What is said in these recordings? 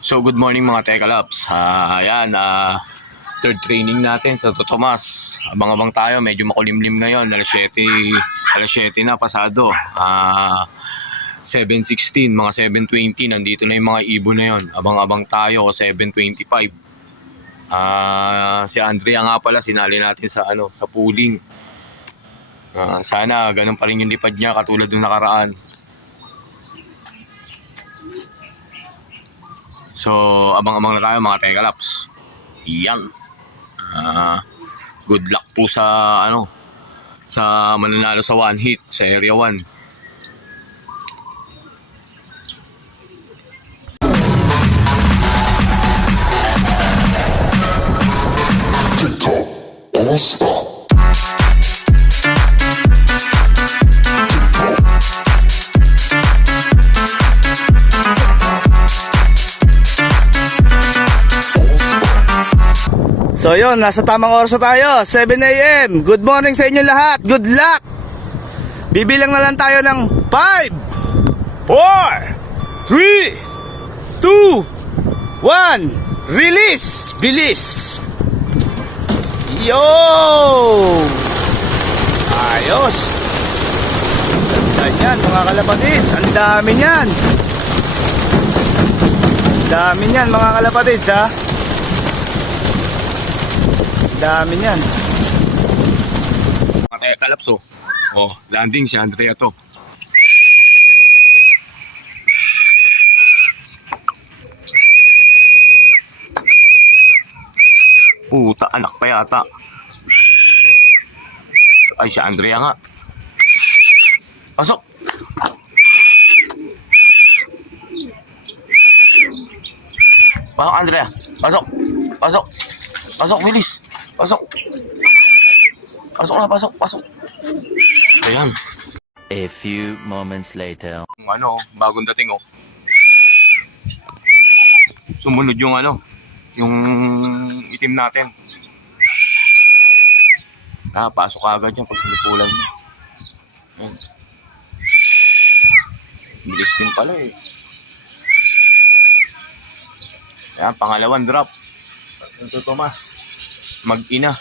So good morning mga Tekalaps. Ayan, third training natin sa Totomas. Abang-abang tayo, medyo makulimlim ngayon. Alas 7 na pasado. 7:16, mga 7:20 nandito na yung mga ibon na yon. Abang-abang tayo 7:25. Si Andrea nga pala sinali natin sa sa pooling. Sana ganun pa rin yung lipad niya katulad ng nakaraan. So, abang-abang na tayo mga Tekalaps. Yan. Good luck po sa sa mananalo sa one hit sa Area 1. TikTok, don't stop. So yun, nasa tamang oras na tayo, 7 AM. Good morning sa inyo lahat, good luck. Bibilang na lang tayo ng 5 4 3 2 1. Release, bilis. Yo! Ayos. Ganda yan mga kalapatids. Ang dami yan. Ang dami yan mga kalapatids ha. Dami niyan. Mga Tekalaps landing si Andrea to. Puta, anak pa yata. Ay, si Andrea nga. Pasok! Pasok, Andrea. Pasok! Pasok! Pasok, bilis! Pasok! Pasok na, pasok, pasok! Ayan. A few moments later. Bagong dating Sumunod yung yung itim natin. Pasok agad yan pag sinipulan mo. Ayan. Bilis din pala eh. Ayan, pangalawang drop. Ito Tomas. Mag-ina.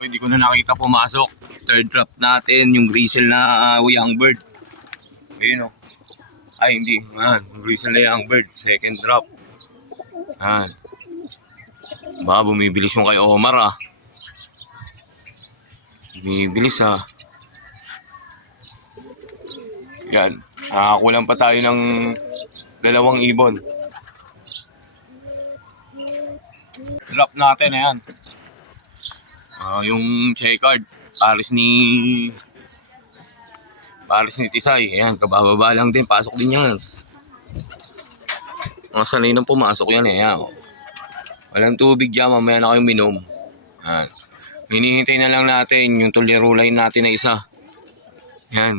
Hindi ko na nakita pumasok. Third drop natin, yung Grizzle na young bird. Ayun Ay hindi, yung Grizzle na young bird. Second drop. Bumibilis yung kay Omar Bumibilis Yan. Kulang pa tayo ng 2 ibon. Drop natin, ayan. Yung checkered, Paris ni Tisay. Ayan, kabababa lang din. Pasok din yan. Mga sanay nang pumasok yan Ayan. Walang tubig dyan, mamaya na kayong minom. Ayan. Hinihintay na lang natin yung tuliro line natin na isa. Ayan.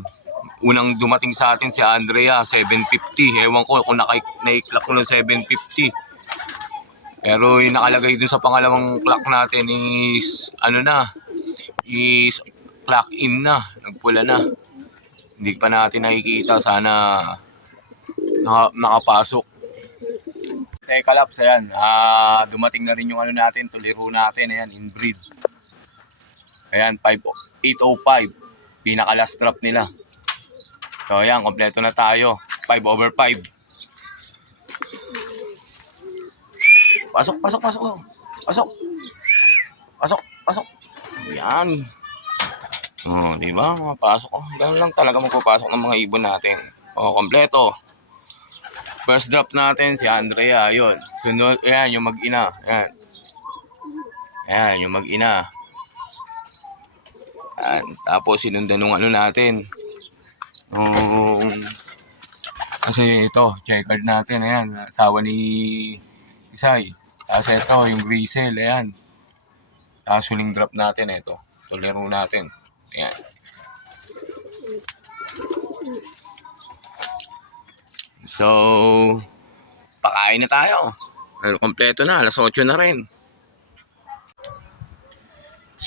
Unang dumating sa atin si Andrea, 750. Ewan ko kung nai-clock ko ng 750. Pero yung nakalagay dun sa pangalawang clock natin is is clock in na. Nagpula na. Hindi pa natin nakikita. Sana nakapasok. Tekalaps, ayan. Dumating na rin yung natin, tuliro natin. Ayan, inbreed. Ayan, 805. Pinaka-last drop nila. So ayan, kompleto na tayo. 5/5. Pasok. Pasok. Yan. Di ba? Pasok. Ganun lang talaga magpapasok ng mga ibon natin. Kompleto. First drop natin si Andrea, yun. Sunod, ayan, yung mag-ina. Ayan. Ayan, yung mag-ina. Ayan. Tapos sinundan nung natin. Kasi ito, checkered natin, ayan, asawa ni Isay. Tapos ito, yung Grizzle, ayan. Tapos huling drop natin, ito, tuliro natin, ayan. So, pakain na tayo. Pero kompleto na, alas 8 na rin.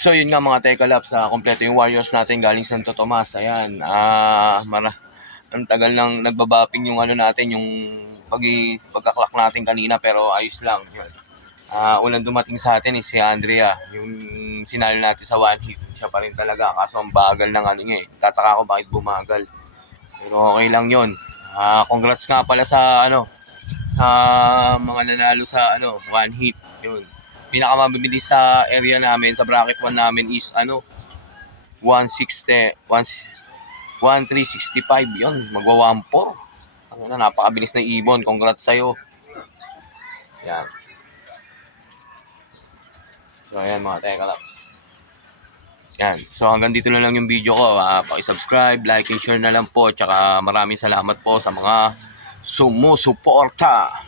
So yun nga mga Teka Labs, kompleto yung Warriors natin galing Santo Tomas. Ayan, ang tagal nang nagbabapping yung ano natin, yung pagkaklak natin kanina, pero ayos lang. Yun. Unang dumating sa atin is si Andrea, yung sinalo natin sa one hit. Siya pa rin talaga, kaso ang bagal ng ano niya eh. Tataka ko bakit bumagal. Pero okay lang yun. Congrats nga pala sa sa mga nanalo sa one hit. Yun. Pinakamabilis sa area namin, sa bracket 1 namin is 1365 yun. Magwa 1-4. Napakabilis na ibon. Congrats sa'yo. Yan. So ayan mga Teka Labs. Yan. So hanggang dito na lang yung video ko. Paki-subscribe, like, and share na lang po. Tsaka maraming salamat po sa mga sumusuporta.